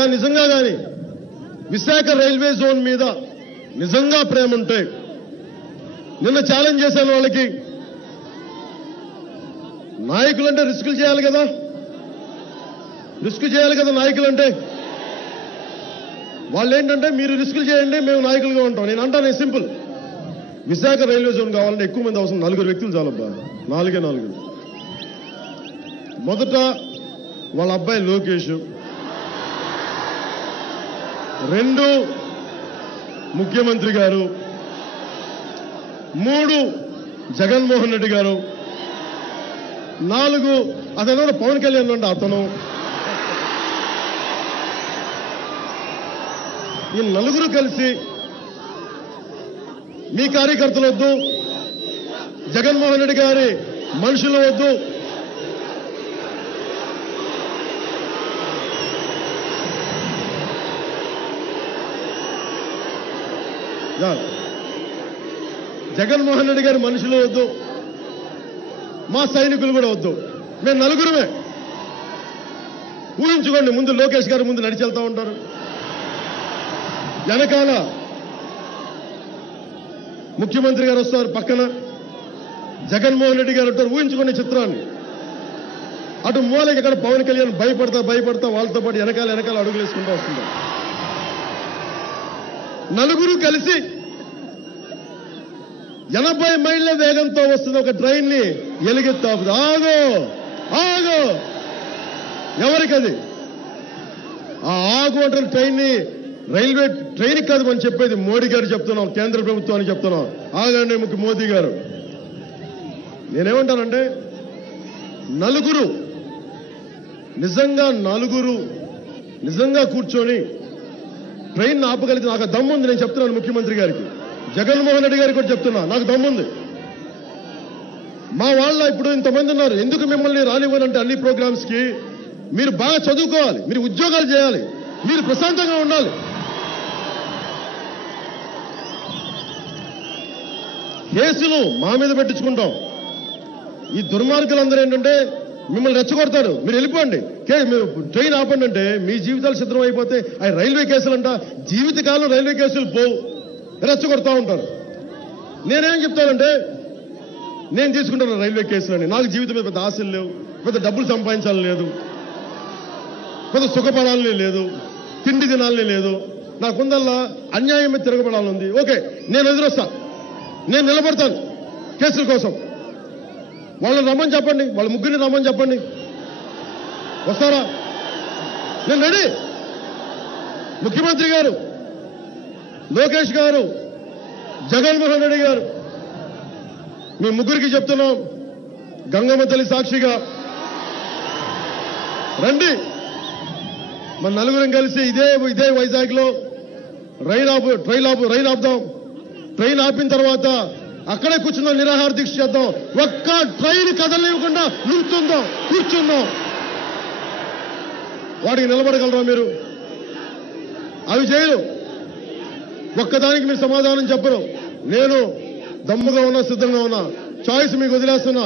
కానీ నిజంగా కానీ విశాఖ రైల్వే జోన్ మీద నిజంగా ప్రేమ ఉంటే నిన్న ఛాలెంజ్ చేశాను వాళ్ళకి. నాయకులంటే రిస్కులు చేయాలి కదా, రిస్క్ చేయాలి కదా నాయకులంటే. వాళ్ళు ఏంటంటే మీరు రిస్కులు చేయండి మేము నాయకులుగా ఉంటాం. నేను అంటాను సింపుల్, విశాఖ రైల్వే జోన్ కావాలంటే ఎక్కువ మంది అవసరం, 4 వ్యక్తులు చాలబ్బా, 4. మొదట వాళ్ళ అబ్బాయి లోకేష్, 2 ముఖ్యమంత్రి గారు, 3 జగన్మోహన్ రెడ్డి గారు, 4 అతను పవన్ కళ్యాణ్ అంటే అతను. ఈ 4 కలిసి మీ కార్యకర్తలు వద్దు, జగన్మోహన్ రెడ్డి గారి మనుషులు వద్దు, జగన్మోహన్ రెడ్డి గారి మనుషులు వద్దు, మా సైనికులు కూడా వద్దు, మేము 4 ఊహించుకోండి. ముందు లోకేష్ గారు ముందు నడిచి వెళ్తా ఉంటారు, వెనకాల ముఖ్యమంత్రి గారు వస్తారు, పక్కన జగన్మోహన్ రెడ్డి గారు ఉంటారు. ఊహించుకునే చిత్రాన్ని. అటు మూలకి ఇక్కడ పవన్ కళ్యాణ్ భయపడతా వాళ్ళతో పాటు వెనకాల అడుగులు వేసుకుంటూ వస్తుంటారు. 4 కలిసి 80 మైళ్ళ వేగంతో వస్తున్న ఒక ట్రైన్ ని ఎలుగెత్తాపు. ఆగో ఎవరికది? ఆ ఆగు అంటే ట్రైన్ ని రైల్వే ట్రైన్ కాదు మనం చెప్పేది, మోడీ గారు చెప్తున్నాం, కేంద్ర ప్రభుత్వానికి చెప్తున్నాం. ఆగండి మోదీ గారు. నేనేమంటానంటే 4 నిజంగా కూర్చొని ట్రైన్ ఆపగలిగితే నాకు దమ్ముంది. నేను చెప్తున్నాను ముఖ్యమంత్రి గారికి, జగన్మోహన్ రెడ్డి గారికి కూడా చెప్తున్నా, నాకు దమ్ముంది. మా వాళ్ళ ఇప్పుడు ఇంతమంది ఉన్నారు, ఎందుకు మిమ్మల్ని రానివ్వనంటే అన్ని ప్రోగ్రామ్స్ కి మీరు బాగా చదువుకోవాలి, మీరు ఉద్యోగాలు చేయాలి, మీరు ప్రశాంతంగా ఉండాలి. కేసులు మా మీద పెట్టించుకుంటాం. ఈ దుర్మార్గులందరూ ఏంటంటే మిమ్మల్ని రెచ్చగొడతారు, మీరు వెళ్ళిపోండి, మీరు ట్రైన్ ఆపండి అంటే మీ జీవితాలు సిద్ధం అయిపోతే అవి రైల్వే కేసులంట, జీవితకాలం రైల్వే కేసులు పోవు, రెచ్చగొడతా ఉంటారు. నేనేం చెప్తానంటే నేను తీసుకుంటాను రైల్వే కేసులని, నాకు జీవితం మీద పెద్ద ఆశలు లేవు, పెద్ద డబ్బులు సంపాదించాలని లేదు, పెద్ద సుఖపడాలని లేదు, తిండి తినాలని లేదు, నాకుందల్లా అన్యాయం మీద తిరగబడాలని ఉంది. ఓకే, నేను ఎదురొస్తా, నేను నిలబడతాను కేసుల కోసం. వాళ్ళని రమ్మని చెప్పండి, వాళ్ళ 3 రమ్మని చెప్పండి, వస్తారా? నేను రెడీ. ముఖ్యమంత్రి గారు, లోకేష్ గారు, జగన్మోహన్ రెడ్డి గారు, మీ 3కి చెప్తున్నాం, గంగమ్మ తల్లి సాక్షిగా రండి. మన 4 కలిసి ఇదే వైజాగ్ లో రైలు ఆపుదాం. ట్రైన్ ఆపిన తర్వాత అక్కడే కూర్చుందాం, నిరాహార దీక్ష చేద్దాం. ఒక్క ట్రైన్ కదలనివ్వకుండా కూర్చుందాం. వాడికి నిలబడగలరా మీరు? అవి చేయరు. ఒక్కదానికి మీరు సమాధానం చెప్పరు. నేను దమ్ముగా ఉన్నా, సిద్ధంగా ఉన్నా. చాయిస్ మీకు వదిలేస్తున్నా.